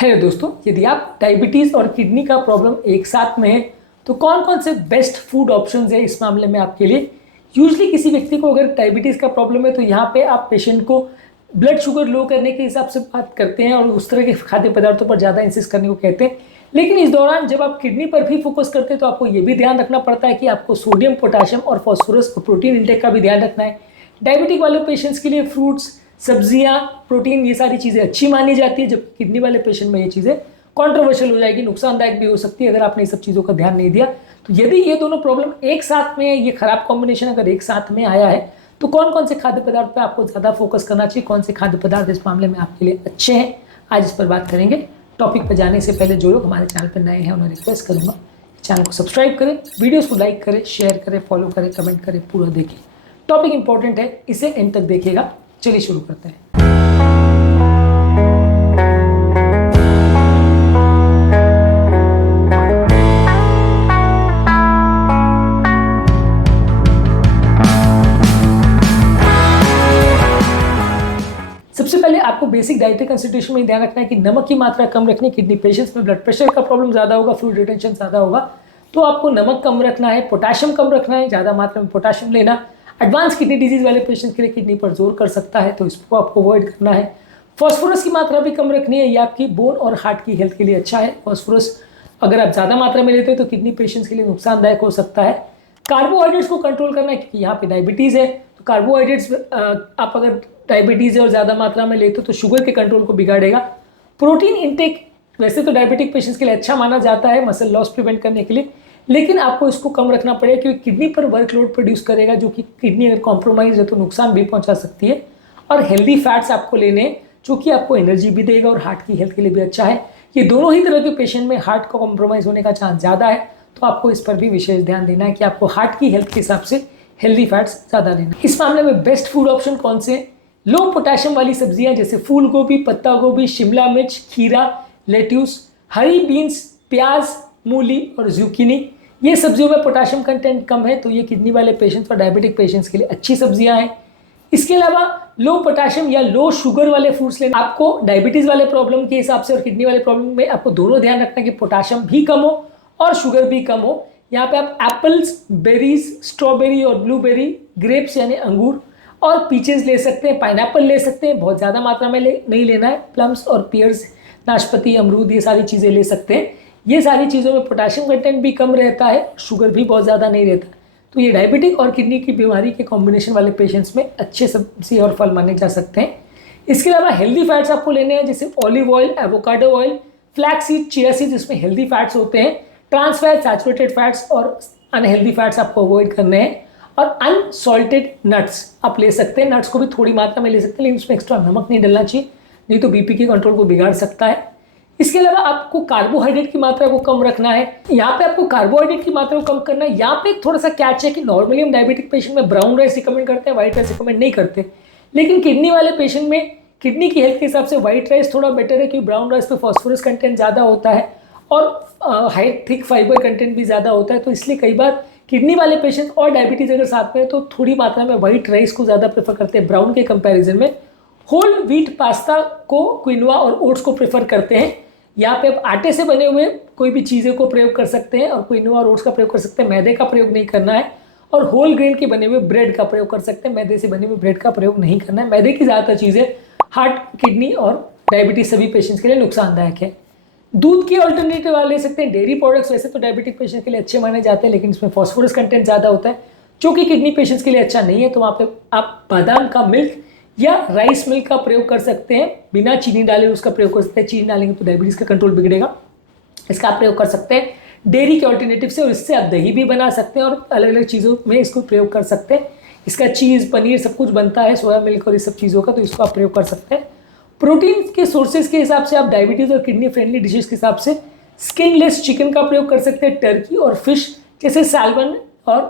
Hello दोस्तों, यदि आप डायबिटीज़ और किडनी का प्रॉब्लम एक साथ में है तो कौन कौन से बेस्ट फूड ऑप्शंस है इस मामले में आपके लिए। यूजली किसी व्यक्ति को अगर डायबिटीज़ का प्रॉब्लम है तो यहाँ पे आप पेशेंट को ब्लड शुगर लो करने के हिसाब से बात करते हैं और उस तरह के खाद्य पदार्थों पर ज़्यादा इंसिस्ट करने को कहते हैं। लेकिन इस दौरान जब आप किडनी पर भी फोकस करते हैं तो आपको ये भी ध्यान रखना पड़ता है कि आपको सोडियम, पोटाशियम और फॉस्फोरस और प्रोटीन इंटेक का भी ध्यान रखना है। डायबिटिक वाले पेशेंट्स के लिए फ्रूट्स, सब्जियां, प्रोटीन, ये सारी चीज़ें अच्छी मानी जाती है, जबकि किडनी वाले पेशेंट में ये चीज़ें कॉन्ट्रोवर्शियल हो जाएगी, नुकसानदायक भी हो सकती है अगर आपने ये सब चीज़ों का ध्यान नहीं दिया। तो यदि ये दोनों प्रॉब्लम एक साथ में है, ये खराब कॉम्बिनेशन अगर एक साथ में आया है तो कौन कौन से खाद्य पदार्थ पे आपको ज़्यादा फोकस करना चाहिए, कौन से खाद्य पदार्थ इस मामले में आपके लिए अच्छे हैं, आज इस पर बात करेंगे। टॉपिक पर जाने से पहले जो लोग हमारे चैनल पर नए हैं उन्हें रिक्वेस्ट करूँगा चैनल को सब्सक्राइब करें, वीडियोज़ को लाइक करें, शेयर करें, फॉलो करें, कमेंट करें, पूरा देखिए। टॉपिक इंपॉर्टेंट है, इसे एंड तक देखिएगा। चलिए शुरू करते हैं। सबसे पहले आपको बेसिक डाइटरी कंसिडरेशन में ध्यान रखना है कि नमक की मात्रा कम रखनी। किडनी पेशेंट्स में ब्लड प्रेशर का प्रॉब्लम ज़्यादा होगा, फ्लूइड रिटेंशन ज़्यादा होगा, तो आपको नमक कम रखना है। पोटाशियम कम रखना है, ज़्यादा मात्रा में पोटाशियम लेना एडवांस किडनी डिजीज वाले पेशेंट्स के लिए किडनी पर जोर कर सकता है, तो इसको आपको अवॉइड करना है। फॉस्फोरस की मात्रा भी कम रखनी है, ये आपकी बोन और हार्ट की हेल्थ के लिए अच्छा है। फॉस्फोरस अगर आप ज़्यादा मात्रा में लेते हो तो किडनी पेशेंट्स के लिए नुकसानदायक हो सकता है। कार्बोहाइड्रेट्स को कंट्रोल करना है, क्योंकि यहाँ पे डायबिटीज़ है, तो कार्बोहाइड्रेट्स आप अगर डायबिटीज़ है और ज़्यादा मात्रा में लेते हो तो शुगर के कंट्रोल को बिगाड़ेगा। प्रोटीन इंटेक वैसे तो डायबिटिक पेशेंट्स के लिए अच्छा माना जाता है मसल लॉस प्रिवेंट करने के लिए, लेकिन आपको इसको कम रखना पड़ेगा क्योंकि किडनी पर वर्कलोड प्रोड्यूस करेगा, जो कि किडनी अगर कॉम्प्रोमाइज है तो नुकसान भी पहुंचा सकती है। और हेल्दी फैट्स आपको लेने हैं जो कि आपको एनर्जी भी देगा और हार्ट की हेल्थ के लिए भी अच्छा है। ये दोनों ही तरह के पेशेंट में हार्ट का कॉम्प्रोमाइज़ होने का चांस ज़्यादा है, तो आपको इस पर भी विशेष ध्यान देना है कि आपको हार्ट की हेल्थ के हिसाब से हेल्दी फैट्स ज़्यादा लेना। इस मामले में बेस्ट फूड ऑप्शन कौन से? लो पोटाशियम वाली सब्जियां जैसे फूल गोभी, पत्ता गोभी, शिमला मिर्च, खीरा, लेट्यूस, हरी बीन्स, प्याज, मूली और ज़ुकीनी। ये सब्जियों में पोटाशियम कंटेंट कम है, तो ये किडनी वाले पेशेंट्स और डायबिटिक पेशेंट्स के लिए अच्छी सब्जियां हैं। इसके अलावा लो पोटाशियम या लो शुगर वाले फ्रूट्स लेना। आपको डायबिटीज़ वाले प्रॉब्लम के हिसाब से और किडनी वाले प्रॉब्लम में आपको दोनों ध्यान रखना है कि पोटाशियम भी कम हो और शुगर भी कम हो। यहाँ पे आप एप्पल्स, बेरीज, स्ट्रॉबेरी और ब्लूबेरी, ग्रेप्स यानी अंगूर और पीचेस ले सकते हैं, पाइनएप्पल ले सकते हैं, बहुत ज़्यादा मात्रा में नहीं लेना है। प्लम्स और पियर्स, नाशपाती, अमरूद, ये सारी चीज़ें ले सकते हैं। ये सारी चीज़ों में पोटाशियम कंटेंट भी कम रहता है, शुगर भी बहुत ज़्यादा नहीं रहता, तो ये डायबिटिक और किडनी की बीमारी के कॉम्बिनेशन वाले पेशेंट्स में अच्छे सब्जी और फल माने जा सकते हैं। इसके अलावा हेल्दी फैट्स आपको लेने हैं, जैसे olive oil, avocado oil, flax seed, chia seed, जिसमें हेल्दी फैट्स होते हैं। ट्रांस फैट, सैचुरेटेड फैट्स और अनहेल्दी फैट्स आपको अवॉइड करने हैं। और अनसॉल्टेड नट्स आप ले सकते हैं, नट्स को भी थोड़ी मात्रा में ले सकते हैं, लेकिन उसमें एक्स्ट्रा नमक नहीं डलना चाहिए, नहीं तो बीपी के कंट्रोल को बिगाड़ सकता है। इसके अलावा आपको कार्बोहाइड्रेट की मात्रा को कम रखना है। यहाँ पे आपको कार्बोहाइड्रेट की मात्रा को कम करना है। यहाँ पे थोड़ा सा कैच है कि नॉर्मली हम डायबिटिक पेशेंट में ब्राउन राइस रिकमेंड करते हैं, व्हाइट राइस रिकमेंड नहीं करते, लेकिन किडनी वाले पेशेंट में किडनी की हेल्थ के हिसाब से व्हाइट राइस थोड़ा बेटर है, क्योंकि ब्राउन राइस पे फॉस्फोरस कंटेंट ज़्यादा होता है और हाई थिक फाइबर कंटेंट भी ज़्यादा होता है। तो इसलिए कई बार किडनी वाले पेशेंट और डायबिटीज़ अगर साथ में है तो थोड़ी मात्रा में व्हाइट राइस को ज़्यादा प्रेफर करते हैं ब्राउन के कंपैरिजन में। होल व्हीट पास्ता को, क्विनोआ और ओट्स को प्रेफर करते हैं। यहाँ पे आप आटे से बने हुए कोई भी चीज़ें को प्रयोग कर सकते हैं और क्विनोआ और ओट्स का प्रयोग कर सकते हैं, मैदे का प्रयोग नहीं करना है। और होल ग्रेन के बने हुए ब्रेड का प्रयोग कर सकते हैं, मैदे से बने हुए ब्रेड का प्रयोग नहीं करना है। मैदे की ज़्यादातर चीज़ें हार्ट, किडनी और डायबिटीज़ सभी पेशेंट्स के लिए नुकसानदायक है। दूध की ऑल्टरनेटिव ले सकते हैं। डेयरी प्रोडक्ट्स वैसे तो डायबिटिक पेशेंट के लिए अच्छे माने जाते हैं, लेकिन इसमें फॉस्फोरस कंटेंट ज़्यादा होता है जो कि किडनी पेशेंट्स के लिए अच्छा नहीं है, तो वहाँ पे आप बादाम का मिल्क या राइस मिल्क का प्रयोग कर सकते हैं, बिना चीनी डाले उसका प्रयोग कर सकते हैं। चीनी डालेंगे तो डायबिटीज़ का कंट्रोल बिगड़ेगा, इसका आप प्रयोग कर सकते हैं डेयरी के ऑल्टरनेटिव से, और इससे आप दही भी बना सकते हैं और अलग अलग चीज़ों में इसको प्रयोग कर सकते हैं। इसका चीज़, पनीर सब कुछ बनता है, सोया मिल्क और इस सब चीज़ों का, तो इसको आप प्रयोग कर सकते हैं। प्रोटीन के सोर्सेज के हिसाब से आप डायबिटीज़ और किडनी फ्रेंडली डिशेस के हिसाब से स्किनलेस चिकन का प्रयोग कर सकते हैं। टर्की और फिश जैसे सैल्मन और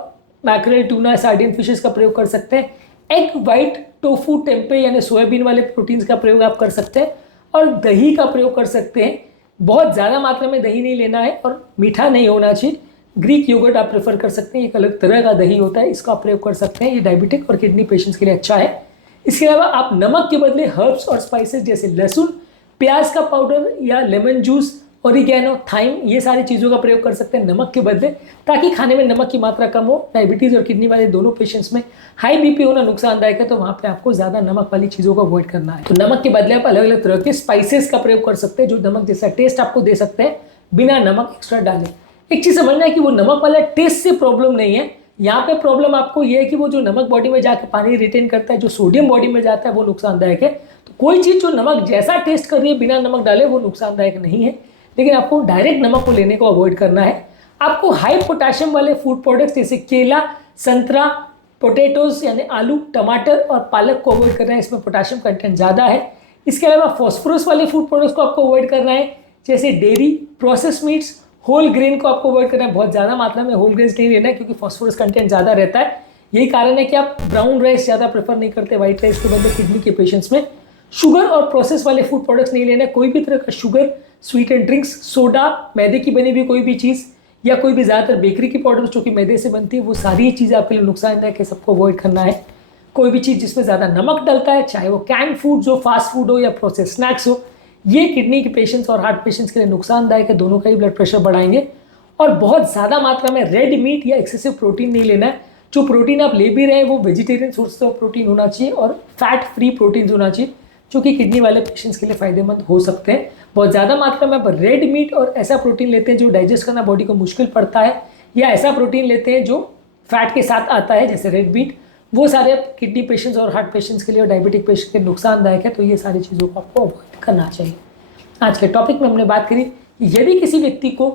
मैकरेल, टूना, सार्डिन फिशेस का प्रयोग कर सकते हैं। एग वाइट, टोफू, टेम्पे यानी सोयाबीन वाले प्रोटीन्स का प्रयोग आप कर सकते हैं। और दही का प्रयोग कर सकते हैं। बहुत ज़्यादा मात्रा में दही नहीं लेना है और मीठा नहीं होना चाहिए। ग्रीक योगर्ट आप प्रेफर कर सकते हैं, एक अलग तरह का दही होता है, इसका आप प्रयोग कर सकते हैं, ये डायबिटिक और किडनी पेशेंट्स के लिए अच्छा है। इसके अलावा आप नमक के बदले हर्ब्स और स्पाइसेस जैसे लहसुन, प्याज का पाउडर या लेमन जूस, ओरिगेनो, थाइम, ये सारी चीज़ों का प्रयोग कर सकते हैं नमक के बदले, ताकि खाने में नमक की मात्रा कम हो। डायबिटीज़ और किडनी वाले दोनों पेशेंट्स में हाई बीपी होना नुकसानदायक है, तो वहाँ पे आपको ज़्यादा नमक वाली चीज़ों को अवॉइड करना है। तो नमक के बदले आप अलग अलग तरह के स्पाइसेस का प्रयोग कर सकते हैं जो नमक जैसा टेस्ट आपको दे सकते हैं बिना नमक एक्स्ट्रा डाले। एक चीज़ समझना है कि वो नमक वाला टेस्ट से प्रॉब्लम नहीं है, यहाँ पे प्रॉब्लम आपको ये है कि वो जो नमक बॉडी में जाके पानी रिटेन करता है, जो सोडियम बॉडी में जाता है, वो नुकसानदायक है। तो कोई चीज़ जो नमक जैसा टेस्ट कर रही है बिना नमक डाले वो नुकसानदायक नहीं है, लेकिन आपको डायरेक्ट नमक को लेने को अवॉइड करना है। आपको हाई पोटेशियम वाले फूड प्रोडक्ट्स जैसे केला, संतरा, पोटैटोज यानी आलू, टमाटर और पालक को अवॉइड करना है, इसमें पोटेशियम कंटेंट ज़्यादा है। इसके अलावा फॉस्फोरस वाले फूड प्रोडक्ट्स को आपको अवॉइड करना है, जैसे dairy, process meats, whole grain को आपको अवॉइड करना है। बहुत ज़्यादा मात्रा में होल ग्रेन्स नहीं लेना है क्योंकि फॉस्फोरस कंटेंट ज़्यादा रहता है। यही कारण है कि आप ब्राउन राइस ज़्यादा प्रेफर नहीं करते वाइट राइस के बदले किडनी के पेशेंट्स में। शुगर और प्रोसेस वाले फूड प्रोडक्ट्स नहीं लेना है, कोई भी तरह का sugar, sweet and drinks, soda, मैदे की बनी हुई कोई भी चीज़ या कोई भी ज़्यादातर बेकरी की प्रोडक्ट्स जो कि मैदे से बनती है, वो सारी चीज़ें आपके लिए नुकसानदायक है, सबको अवॉइड करना है। कोई भी चीज़ जिसमें ज़्यादा नमक डलता है, चाहे वो कैन फूड हो, फास्ट फूड हो या प्रोसेस स्नैक्स हो, ये किडनी के पेशेंट्स और हार्ट पेशेंट्स के लिए नुकसानदायक है, दोनों का ही ब्लड प्रेशर बढ़ाएंगे। और बहुत ज़्यादा मात्रा में रेड मीट या एक्सेसिव प्रोटीन नहीं लेना है। जो प्रोटीन आप ले भी रहे हैं वो वेजिटेरियन सोर्स ऑफ प्रोटीन होना चाहिए और फैट फ्री प्रोटीन होना चाहिए, जो कि किडनी वाले पेशेंट्स के लिए फ़ायदेमंद हो सकते हैं। बहुत ज़्यादा मात्रा में आप रेड मीट और ऐसा प्रोटीन लेते हैं जो डाइजेस्ट करना बॉडी को मुश्किल पड़ता है, या ऐसा प्रोटीन लेते हैं जो फैट के साथ आता है जैसे रेड मीट, वो सारे किडनी पेशेंट्स और हार्ट पेशेंट्स के लिए और डायबिटिक पेशेंट के लिए नुकसानदायक है। तो ये सारी चीज़ों को आपको अवॉइड करना चाहिए। आज के टॉपिक में हमने बात करी कि यदि किसी व्यक्ति को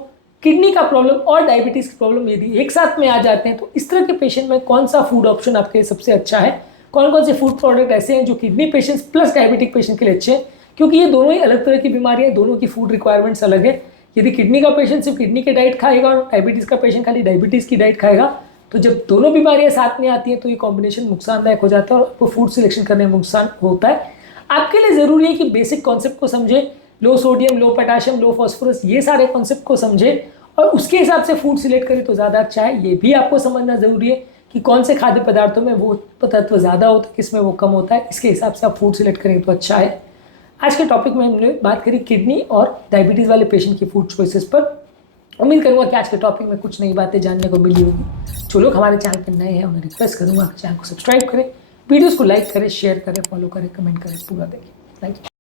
किडनी का प्रॉब्लम और डायबिटीज़ की प्रॉब्लम यदि एक साथ में आ जाते हैं तो इस तरह के पेशेंट में कौन सा फूड ऑप्शन आपके लिए सबसे अच्छा है, कौन कौन से फूड प्रोडक्ट ऐसे हैं जो kidney patients plus diabetic patient के लिए अच्छे हैं, क्योंकि ये दोनों ही अलग तरह की बीमारियां हैं, दोनों की फूड रिक्वायरमेंट्स अलग है। यदि किडनी का पेशेंट सिर्फ किडनी की डाइट खाएगा और डायबिटीज़ का पेशेंट खाली डायबिटीज़ की डाइट खाएगा, तो जब दोनों बीमारियां साथ में आती हैं तो ये कॉम्बिनेशन नुकसानदायक हो जाता है और आपको फूड सिलेक्शन करने में नुकसान होता है। आपके लिए ज़रूरी है कि बेसिक कॉन्सेप्ट को समझे, लो सोडियम, लो पोटेशियम, लो फॉस्फोरस, ये सारे कॉन्सेप्ट को समझे और उसके हिसाब से फूड सिलेक्ट करें तो ज़्यादा अच्छा है। ये भी आपको समझना ज़रूरी है कि कौन से खाद्य पदार्थों में वो तत्व ज़्यादा होता है, किसमें वो कम होता है, इसके हिसाब से आप फूड सिलेक्ट करेंगे तो अच्छा है। आज के टॉपिक में हमने बात करी किडनी और डायबिटीज़ वाले पेशेंट की फूड चॉइसेस पर। उम्मीद करूँगा कि आज के टॉपिक में कुछ नई बातें जानने को मिली होगी। जो लोग हमारे चैनल पर नए हैं उन्हें रिक्वेस्ट करूँगा कि चैनल को सब्सक्राइब करें, वीडियोज़ को लाइक करें, शेयर करें, फॉलो करें, कमेंट करें, पूरा देखें। Thank you.